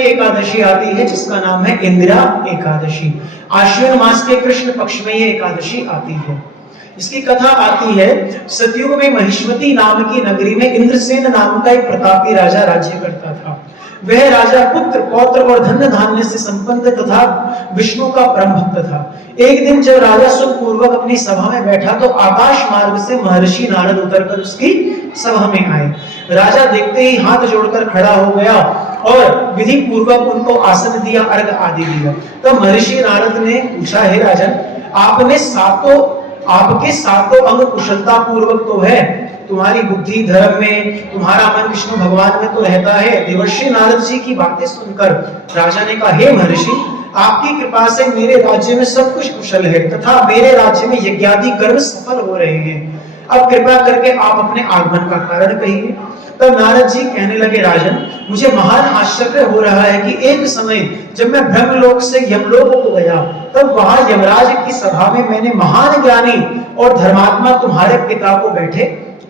की एकादशी आती है जिसका नाम है इंदिरा एकादशी। आश्विन मास के कृष्ण पक्ष में ये एकादशी आती है। इसकी कथा आती है, सतयुग में महिष्मती नाम की नगरी में इंद्रसेन नाम का एक प्रतापी राजा राज्य करता था। वह राजा पुत्र पौत्र और धन धान्य से संपन्न तथा विष्णु का परम भक्त था। एक दिन जब राजा सुख पूर्वक अपनी सभा में बैठा तो आकाश मार्ग से महर्षि नारद उतरकर उसकी सभा में आए। राजा देखते ही हाथ जोड़कर खड़ा हो गया और विधि पूर्वक उनको आसन दिया, अर्घ आदि दिया। तब महर्षि नारद ने पूछा, हे राजन, आपके सातों अंग कुशलता पूर्वक तो है, तुम्हारी बुद्धि धर्म में, तुम्हारा मन विष्णु भगवान में तो रहता है। देवर्षि नारद जी की बातें सुनकर राजा ने कहा, हे महर्षि, आपकी कृपा से मेरे राज्य में सब कुछ कुशल है तथा मेरे राज्य में यज्ञादि कर्म सफल हो रहे हैं। अब कृपा करके आप अपने आगमन का कारण कहिए। तब नारद जी कहने लगे, राजन, मुझे महान आश्चर्य हो रहा है कि एक समय जब मैं ब्रह्मलोक से यमलोक को गया तब वहां यमराज की सभा में मैंने महान ज्ञानी और धर्मात्मा तुम्हारे पिता को बैठे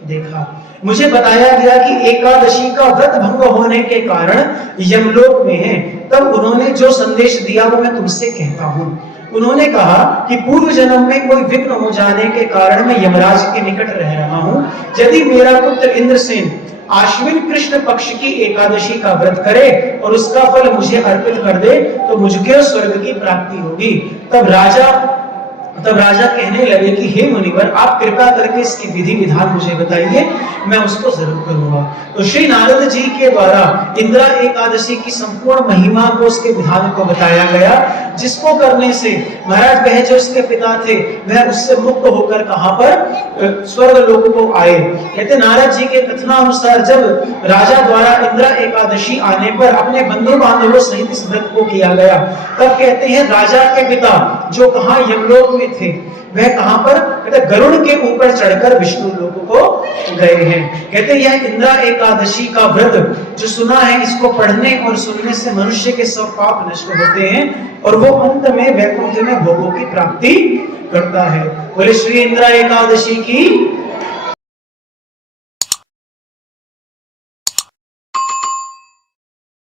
देखा। मुझे बताया गया कि एकादशी का व्रत भंग होने के कारण यमलोक में है। तब उन्होंने जो संदेश दिया वो मैं तुमसे कहता हूँ। उन्होंने कहा कि पूर्व जन्म में कोई विघ्न हो जाने के कारण मैं यमराज के निकट रह रहा हूँ। यदि मेरा पुत्र इंद्रसेन आश्विन कृष्ण पक्ष की एकादशी का व्रत करे और उसका फल मुझे अर्पित कर दे तो मुझको स्वर्ग की प्राप्ति होगी। तब राजा कहने लगे कि हे मुनिवर, आप कृपा करके इसकी विधि विधान मुझे बताइए, मैं उसको जरूर करूंगा। तो श्री नारद जी के द्वारा इंदिरा एकादशी की संपूर्ण महिमा को, उसके विधान को बताया गया, जिसको करने से महाराज वह जो उसके पिता थे वह उससे मुक्त होकर कहां पर, स्वर्ग लोक को आए। कहते नारद जी के कथनानुसार जब राजा द्वारा इंदिरा एकादशी आने पर अपने बंधु बांधवों सहित इस व्रत को किया गया, तब कहते हैं राजा के पिता जो कहां यमलोक में थे वह कहां पर, कहते गरुड़ के ऊपर चढ़कर विष्णु लोक को गए हैं। कहते यह इंदिरा एकादशी का व्रत जो सुना है, इसको पढ़ने और सुनने से मनुष्य के सब पाप नष्ट होते हैं और वो अंत में वैकुंठ में भोगों की प्राप्ति करता है। बोले श्री इंदिरा एकादशी की